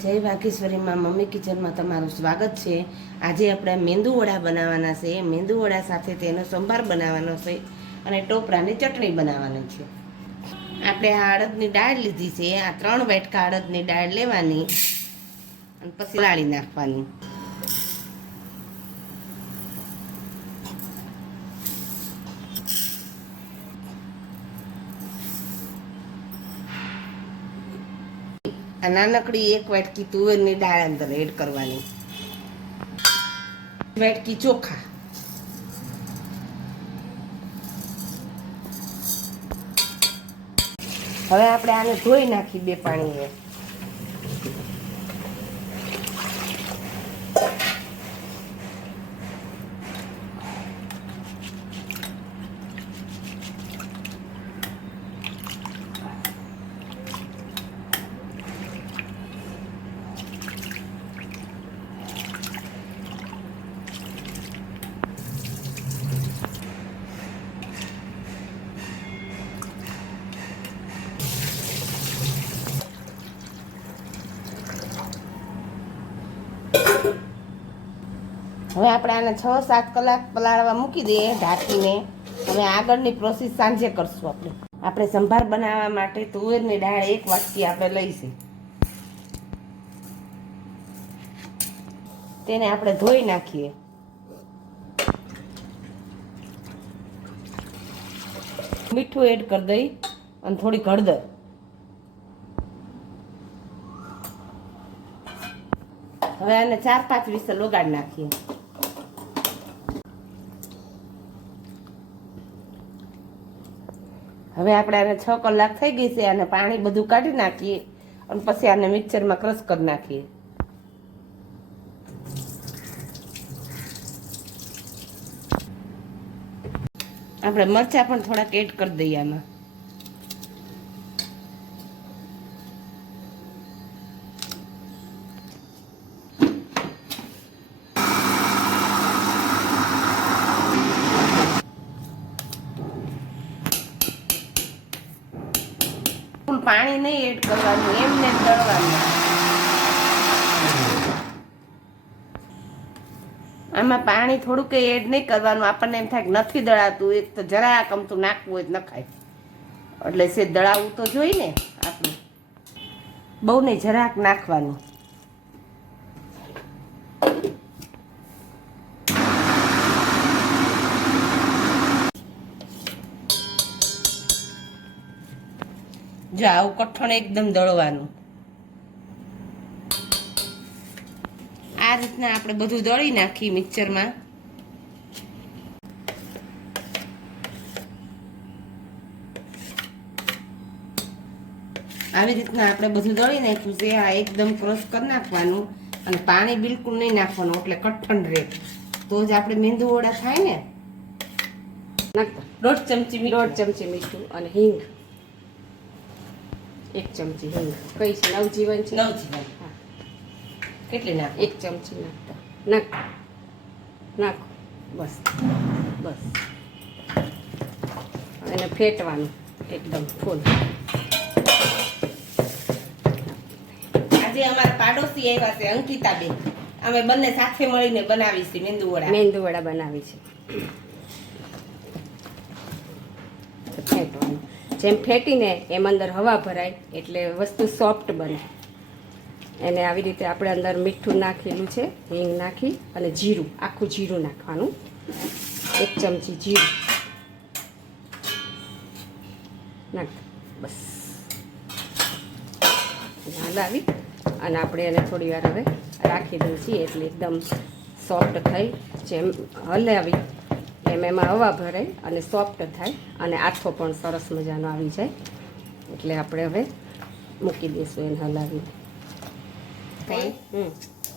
જય વાઘેશ્વરીમાં મમ્મી કિચનમાં તમારું સ્વાગત છે। આજે આપણે મેંદુ વડા બનાવવાના છે। મેંદુ વડા સાથે તેનો સંભાર બનાવવાનો છે અને ટોપરાની ચટણી બનાવવાની છે। આપણે આ અડદની દાળ લીધી છે। આ 3 વાટકા અડદની દાળ લેવાની અને પછી લાળી નાખવાની। આ નાનકડી 1 વાટકી તુવેરની દાળ અંદર એડ કરવાની। વાટકી ચોખા, હવે આપણે આને ધોઈ નાખી 2 પાણીએ। હવે આપણે આને 6-7 કલાક પલાળવા મૂકી દઈએ ઢાંકીને। હવે આગળની પ્રોસેસ સાંજે કરશું। આપણે સંભાર બનાવવા માટે તુવેરની દાળ 1 વાટકી આપણે લઈશું। તેને આપણે ધોઈ નાખીએ। મીઠું એડ કરી દઈ અને થોડી હળદર। હવે આને 4-5 વિસલ વગાડી નાખીએ। હવે આપણે આને 6 કલાક થઈ ગઈ છે। અને પાણી બધું કાઢી નાખીએ અને પછી આને મિક્સરમાં ક્રશ કરી નાખીએ। આપણે મરચાં પણ થોડાક એડ કરી દઈએ આમાં। પાણી નહીં એડ કરવાનું, એમને દળવાનું। આમાં પાણી થોડુંક એડ નહીં કરવાનું। આપણને એમ થાય કે નથી દળાતું, એક તો જરાક અમથું નાખવું હોય તો નખાય, એટલે સે દળાવવું તો જોઈએ ને આપણે, બહુ નહીં જરાક નાખવાનું। જો આવું કઠણ એકદમ દળવાનું। આ રીતના આપણે બધું દળી નાખી મિક્સરમાં। આવી રીતના આપણે બધું દળી નાખ્યું છે। આ એકદમ ક્રશ કરી નાખવાનું અને પાણી બિલકુલ નહીં નાખવાનું, એટલે કઠણ રહે, તો જ આપણે મેંદુ વડા થાય ને। નાખતા 1.5 ચમચી મીઠું અને હિંગ, 1 ચમચી હિંગ કઈ છે, નવજીવન છે, નવજીવન। હા, કેટલી નાખ? 1 ચમચી નાખતા નાખો બસ બસ। એને ફેટવાનું એકદમ ફૂલ। આજે અમારા પાડોશી આવ્યા છે, અંકિતાબેન, અમે બંને સાથે મળીને બનાવીશું મેંદુ વડા બનાવી છે। ફેટવાનું, જેમ ફેટીને એમ અંદર હવા ભરાય એટલે વસ્તુ સોફ્ટ બને। એને આવી રીતે આપણે અંદર મીઠું નાખેલું છે, હિંગ નાખી અને જીરું, આખું જીરું નાખવાનું, 1 ચમચી જીરું નાખ બસ। હલાવી અને આપણે એને થોડી વાર હવે રાખી દઈએ છીએ, એટલે એકદમ સોફ્ટ થઈ, જેમ હલાવી એમ એમાં હવા ભરાય અને સોફ્ટ થાય અને આથો પણ સરસ મજાનો આવી જાય, એટલે આપણે હવે મૂકી દઈશું એને હલાવીને।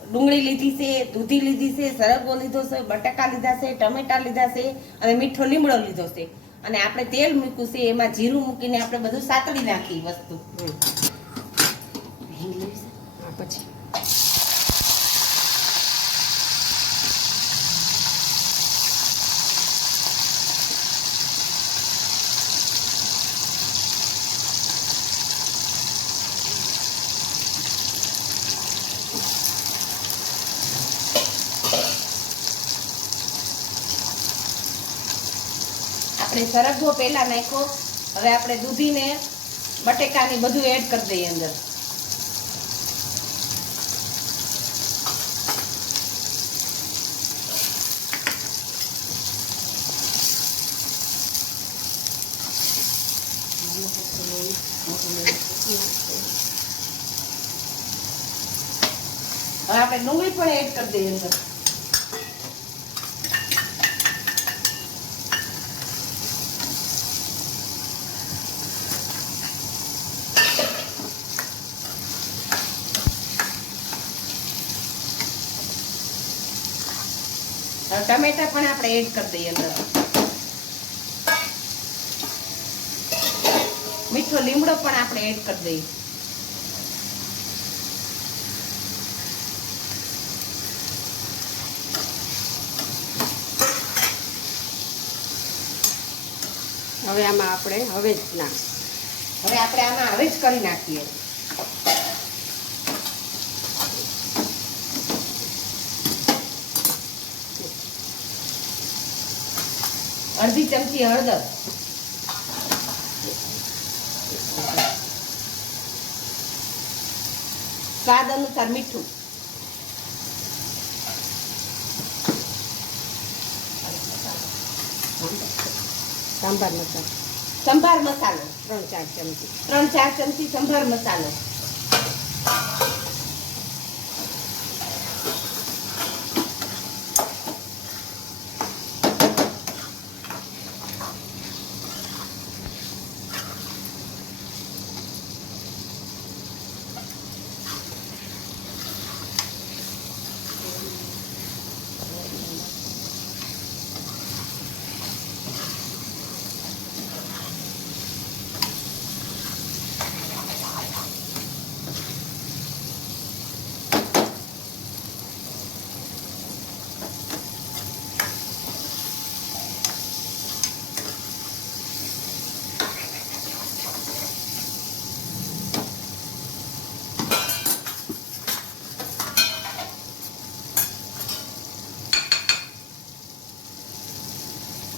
ડુંગળી લીધી છે, દૂધી લીધી છે, સરગવો લીધો છે, બટાકા લીધા છે, ટમેટા લીધા છે અને મીઠો લીમડો લીધો છે, અને આપણે તેલ મૂક્યું છે, એમાં જીરું મૂકીને આપણે બધું સાતળી નાખી વસ્તુ। પછી આપણે સરગવો પહેલા નાખ્યો, હવે આપણે દૂધીને બટેકાને બધું એડ કરી દઈએ અંદર. હવે આપણે ડુંગળી પણ એડ કરી દઈએ અંદર. ટમેટા પણ આપણે એડ કરી દઈએ અંદર. મીઠો લીમડો પણ આપણે એડ કરી દઈએ. હવે આમાં આપણે હવે આપણે આમાં હવે જ કરી નાખીએ. અડધી ચમચી હળદર, સ્વાદ અનુસાર મીઠું, સંભાર મસાલો, સંભાર મસાલો 3-4 ચમચી, 3-4 ચમચી સંભાર મસાલો.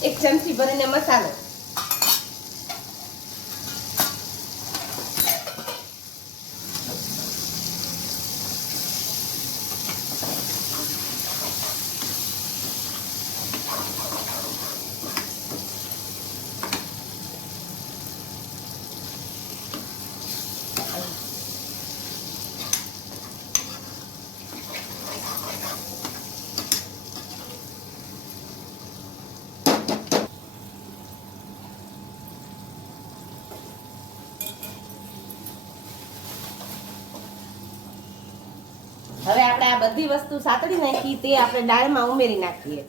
એક ચમચી ભરીને મસાલો, હવે આપણે આ બધી વસ્તુ સાતળી નાખી તે આપણે દાળમાં ઉમેરી નાખીએ.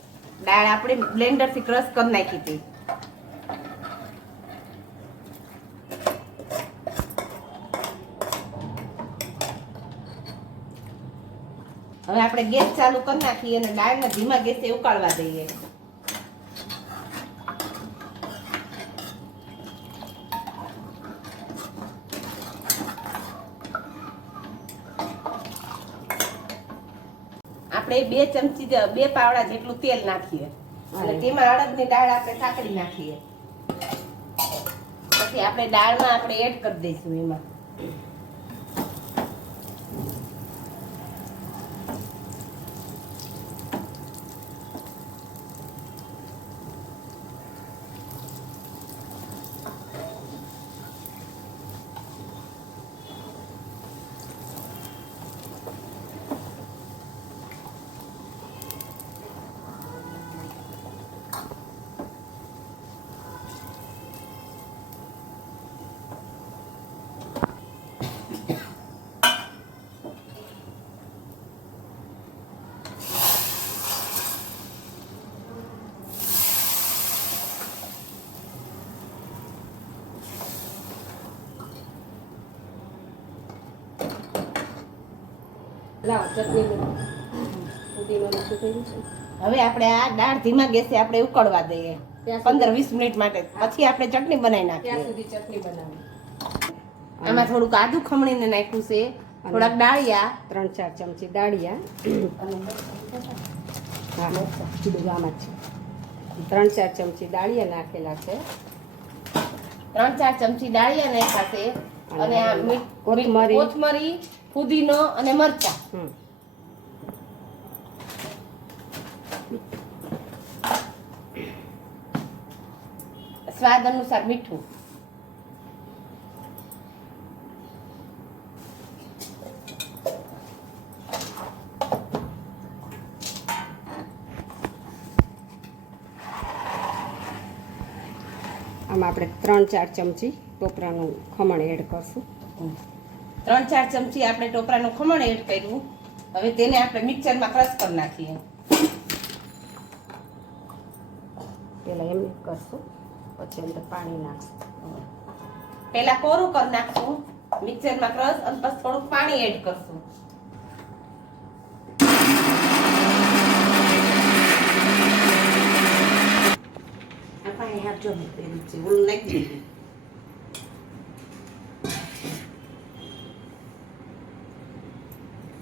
દાળ આપણે બ્લેન્ડરથી ક્રશ કરી નાખી હતી. હવે આપણે ગેસ ચાલુ કરી નાખીએ અને દાળને ધીમા ગેસે ઉકાળવા દઈએ. આપણે 2 ચમચી 2 પાવડા જેટલું તેલ નાખીએ અને તેમાં અડદની દાળ આપણે સાતળી નાખીએ. પછી આપણે દાળમાં આપણે એડ કરી દઈશું એમાં. હવે આપણે આ દાળ ધીમા ગેસે આપણે ઉકળવા દઈએ 15-20 મિનિટ માટે. પછી આપણે ચટણી બનાવી નાખીએ. આમાં થોડુંક આદુ ખમણીને નાખ્યું છે, થોડાક ડાળિયા, 3-4 ચમચી ડાળિયા, હા આમાં છે. 3-4 ચમચી દાળિયા નાખેલા છે. 3-4 ચમચી દાળિયા નાખ્યા છે અને આ કોથમરી. કોથમરી, ફુદીનો અને મરચાં. સ્વાદ અનુસાર મીઠું. આમાં આપણે 3-4 ચમચી ટોપરાનું ખમણ એડ કરશું. 3-4 ચમચી આપણે ટોપરાનું ખમણ એડ કર્યું. હવે તેને આપણે મિક્સરમાં ક્રશ કરી નાખીએ. પહેલાં એમ કરશું, પછી અંદર પાણી નાખશું. પહેલા કોરું કરી નાખશું મિક્સરમાં ક્રશ, અને પછી થોડુંક પાણી એડ કરશું. આ પાણી આપજો ને પેલું છે ઓલું નાખી દીધું.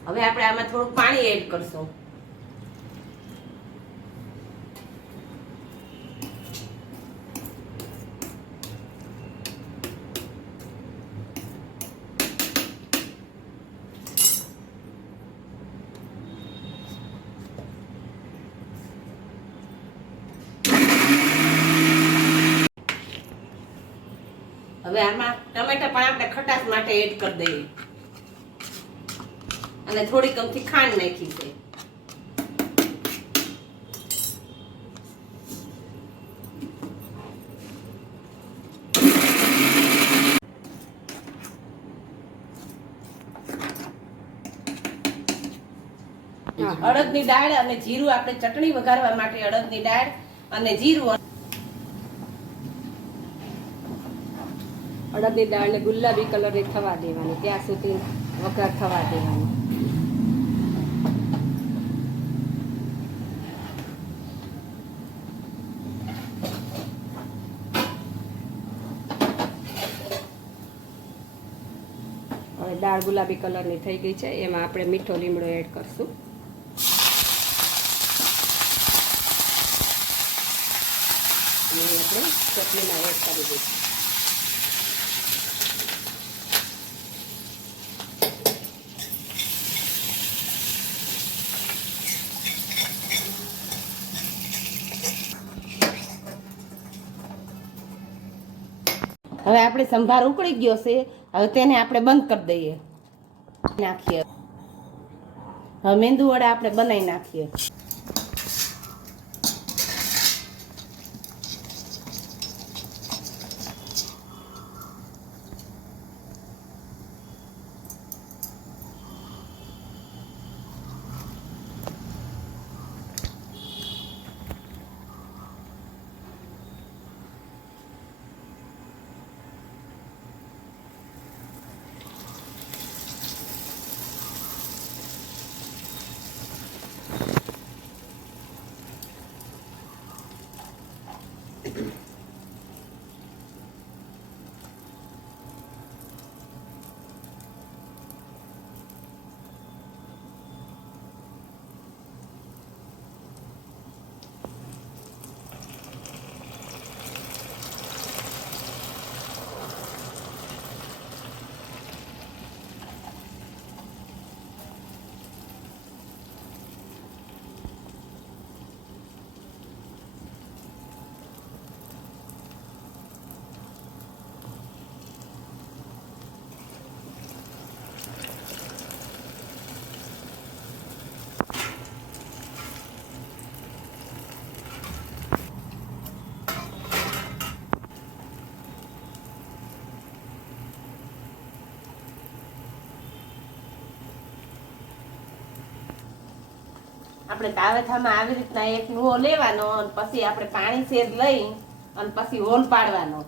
હવે આપણે આમાં થોડુંક પાણી એડ કરશું. હવે આમાં ટમેટા પણ આપણે ખટાશ માટે એડ કરી દઈએ અને થોડીક અમથી ખાંડ નાખી છે. અડદની દાળ અને જીરું, આપણે ચટણી વઘારવા માટે અડદની દાળ અને જીરું. અડદની દાળને ગુલાબી કલરની થવા દેવાની, ત્યાં સુધી વઘાર થવા દેવાની. હવે દાળ ગુલાબી કલરની થઈ ગઈ છે, એમાં આપણે મીઠો લીમડો એડ કરશું. અને આપણે ચટણીમાં એડ કરી દઈશું. હવે આપણે સંભાર ઉકળી ગયો છે, હવે તેને આપણે બંધ કરી દઈએ. નાખીએ. હવે મેંદુ વડા આપણે બનાવી નાખીએ. આપણે તાવેથામાં આવી રીતના એક લુઓ લેવાનો અને પછી આપણે પાણી સેજ લઈ અને પછી હોલ પાડવાનો.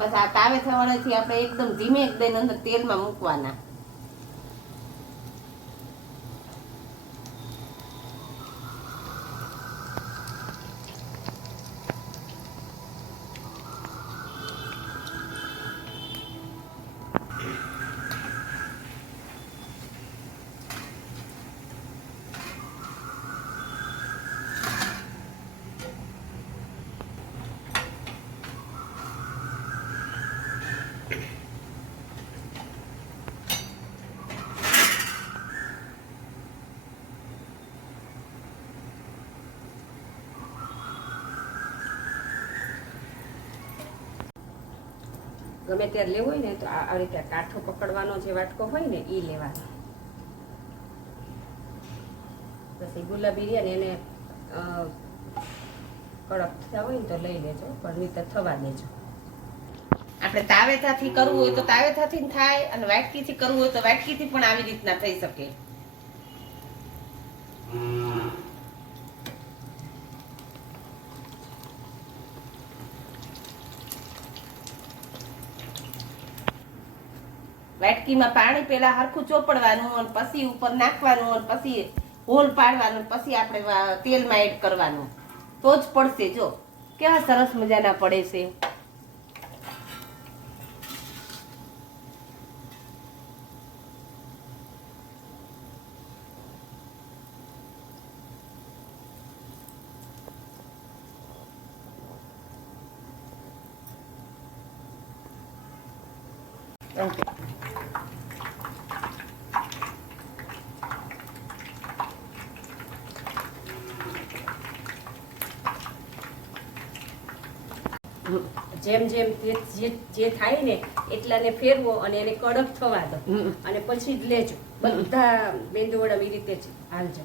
બસ આ તાવે થવાનાથી આપણે એકદમ ધીમે એકદમ અંદર તેલમાં મૂકવાના. ગમે ત્યારે લેવું હોય ને તો આ રીતે કાઠો પકડવાનો જે વાટકો હોય ને એ લેવાનો. પછી ગુલાબી રહ્યા ને એને કડક થતા હોય ને તો લઈ લેજો, પણ નહીં તો થવા દેજો. આપણે તાવેથાથી કરવું હોય તો તાવેથાથી થાય, અને વાટકીથી કરવું હોય તો વાટકીથી પણ આવી રીતના થઈ શકે. વાટકીમાં પાણી પેલા હરખું ચોપડવાનું, અને પછી ઉપર નાખવાનું, અને પછી હોલ પાડવાનું, પછી આપણે તેલમાં એડ કરવાનું, તો જ પડશે. જો કેવા સરસ મજાના પડે છે. Okay. જેમ જેમ જે થાય ને એટલાને ફેરવો અને એને કડક થવા દો, અને પછી જ લેજો. બધા મેંદુવડા એ રીતે જ હાલજો.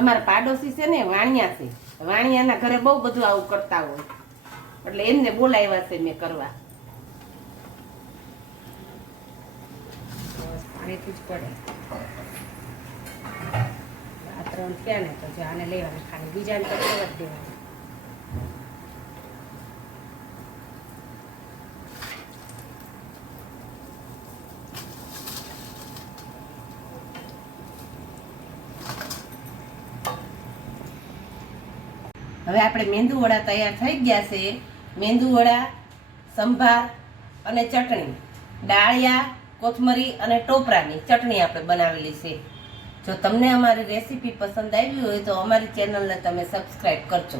અમારા પાડોશી છે ને વાણિયા છે, વાણિયાના ઘરે બહુ બધું આવું કરતા હોય, એટલે એમને બોલાવ્યા છે મેં કરવા. પાણીથી જ પડે. આ 3 થયા ને તો જો આને લેવાના, ખાલી બીજાને તો ખબર જ દેવાના. હવે આપણે મેંદુ વડા તૈયાર થઈ ગયા છે. મેંદુ વડા, સંભાર અને ચટણી, ડાળિયા, કોથમરી અને ટોપરાની ચટણી આપણે બનાવેલી છે. જો તમને અમારી રેસીપી પસંદ આવી હોય તો અમારી ચેનલને તમે સબસ્ક્રાઈબ કરજો.